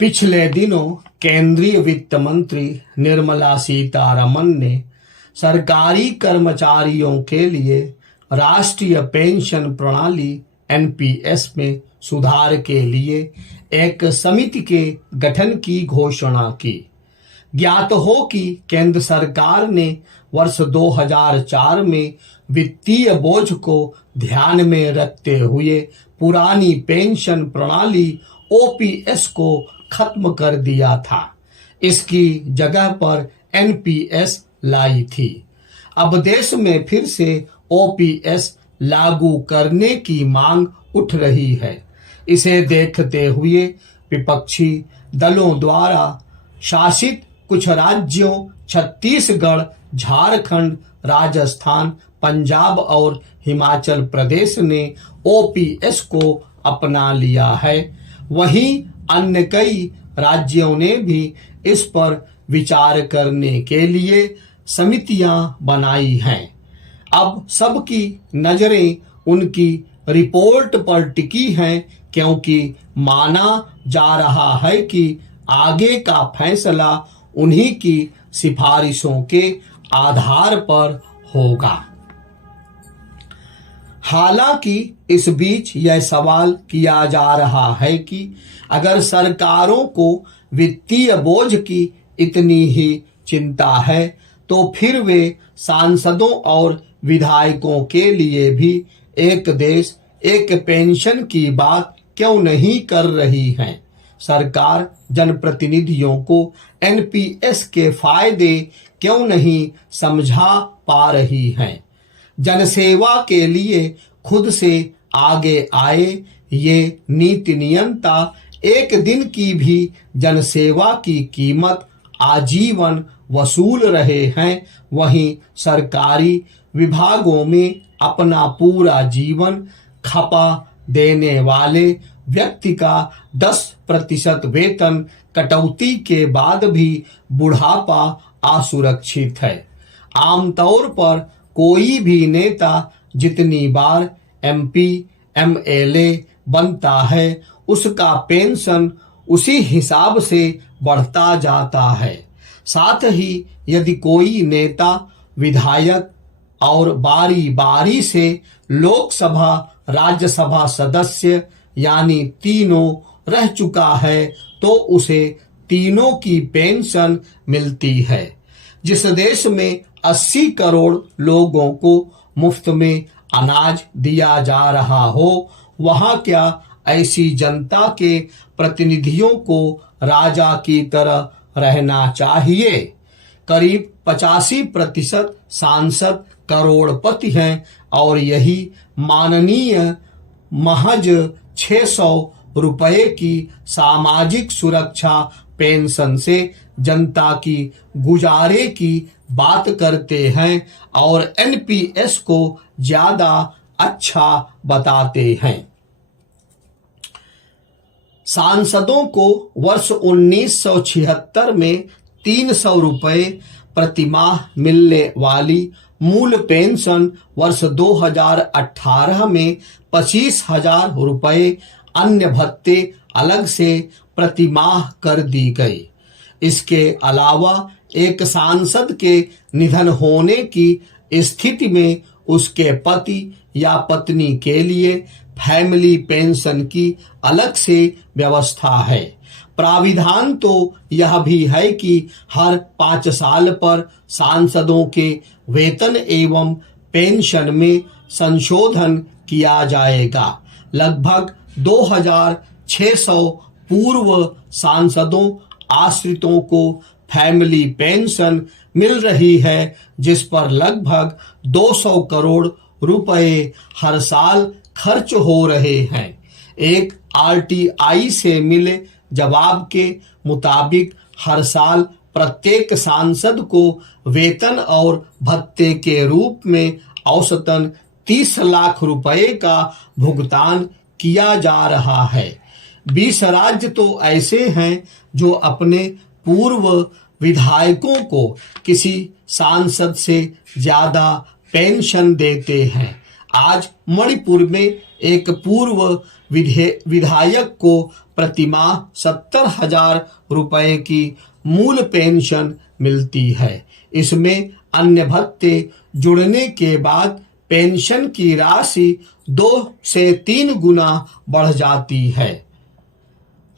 पिछले दिनों केंद्रीय वित्त मंत्री निर्मला सीतारमन ने सरकारी कर्मचारियों के लिए राष्ट्रीय पेंशन प्रणाली एनपीएस में सुधार के लिए एक समिति के गठन की घोषणा की। ज्ञात हो कि केंद्र सरकार ने वर्ष 2004 में वित्तीय बोझ को ध्यान में रखते हुए पुरानी पेंशन प्रणाली ओपीएस को खत्म कर दिया था। इसकी जगह पर एनपीएस लाई थी। अब देश में फिर से ओपीएस लागू करने की मांग उठ रही है। इसे देखते हुए विपक्षी दलों द्वारा शासित कुछ राज्यों छत्तीसगढ़, झारखंड, राजस्थान, पंजाब और हिमाचल प्रदेश ने ओपीएस को अपना लिया है। वहीं अन्य कई राज्यों ने भी इस पर विचार करने के लिए समितियां बनाई हैं। अब सबकी नजरें उनकी रिपोर्ट पर टिकी हैं, क्योंकि माना जा रहा है कि आगे का फैसला उन्हीं की सिफारिशों के आधार पर होगा। हालांकि इस बीच यह सवाल किया जा रहा है कि अगर सरकारों को वित्तीय बोझ की इतनी ही चिंता है तो फिर वे सांसदों और विधायकों के लिए भी एक देश एक पेंशन की बात क्यों नहीं कर रही है। सरकार जनप्रतिनिधियों को एनपीएस के फायदे क्यों नहीं समझा पा रही है। जनसेवा के लिए खुद से आगे आए ये नीति नियंता एक दिन की भी जनसेवा की कीमत आजीवन वसूल रहे हैं। वहीं सरकारी विभागों में अपना पूरा जीवन खपा देने वाले व्यक्ति का 10% वेतन कटौती के बाद भी बुढ़ापा असुरक्षित है। आमतौर पर कोई भी नेता जितनी बार एमपी, एमएलए बनता है उसका पेंशन उसी हिसाब से बढ़ता जाता है। साथ ही यदि कोई नेता, विधायक और बारी बारी से लोकसभा, राज्यसभा सदस्य यानी तीनों रह चुका है तो उसे तीनों की पेंशन मिलती है। जिस देश में 80 करोड़ लोगों को मुफ्त में अनाज दिया जा रहा हो, वहां क्या ऐसी जनता के प्रतिनिधियों को राजा की तरह रहना चाहिए? करीब 85% सांसद करोड़पति हैं और यही माननीय महज 600 रुपए की सामाजिक सुरक्षा पेंशन से जनता की गुजारे की बात करते हैं और एनपीएस को ज्यादा अच्छा बताते हैं। सांसदों को वर्ष 1976 में 300 रुपए प्रतिमाह मिलने वाली मूल पेंशन वर्ष 2018 में 25,000 रुपए अन्य भत्ते अलग से प्रतिमाह कर दी गई। इसके अलावा एक सांसद के निधन होने की स्थिति में उसके पति या पत्नी के लिए फैमिली पेंशन की अलग से व्यवस्था है। प्राविधान तो यह भी है कि हर 5 साल पर सांसदों के वेतन एवं पेंशन में संशोधन किया जाएगा। लगभग 2600 पूर्व सांसदों आश्रितों को फैमिली पेंशन मिल रही है, जिस पर लगभग 200 करोड़ रुपए हर साल खर्च हो रहे हैं। एक आरटीआई से मिले जवाब के मुताबिक हर साल प्रत्येक सांसद को वेतन और भत्ते के रूप में औसतन 30 लाख रुपए का भुगतान किया जा रहा है। 20 राज्य तो ऐसे हैं जो अपने पूर्व विधायकों को किसी सांसद से ज्यादा पेंशन देते हैं। आज मणिपुर में एक पूर्व विधायक को प्रतिमाह 70,000 रुपए की मूल पेंशन मिलती है। इसमें अन्य भत्ते जुड़ने के बाद पेंशन की राशि 2 से 3 गुना बढ़ जाती है।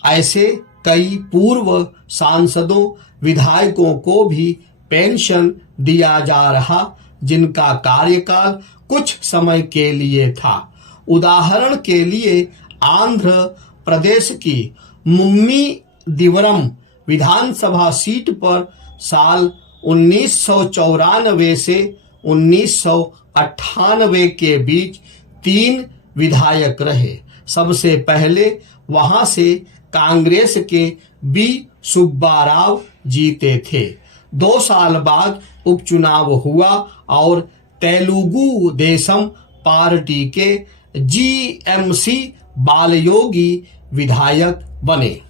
ऐसे कई पूर्व सांसदों विधायकों को भी पेंशन दिया जा रहा, जिनका कार्यकाल कुछ समय के लिए था। उदाहरण के लिए आंध्र प्रदेश की मुम्मीदिवरम विधानसभा सीट पर साल 1994 से 1998 के बीच 3 विधायक रहे। सबसे पहले वहां से कांग्रेस के बी सुब्बा राव जीते थे। 2 साल बाद उपचुनाव हुआ और तेलुगु देशम पार्टी के जीएमसी बालयोगी विधायक बने।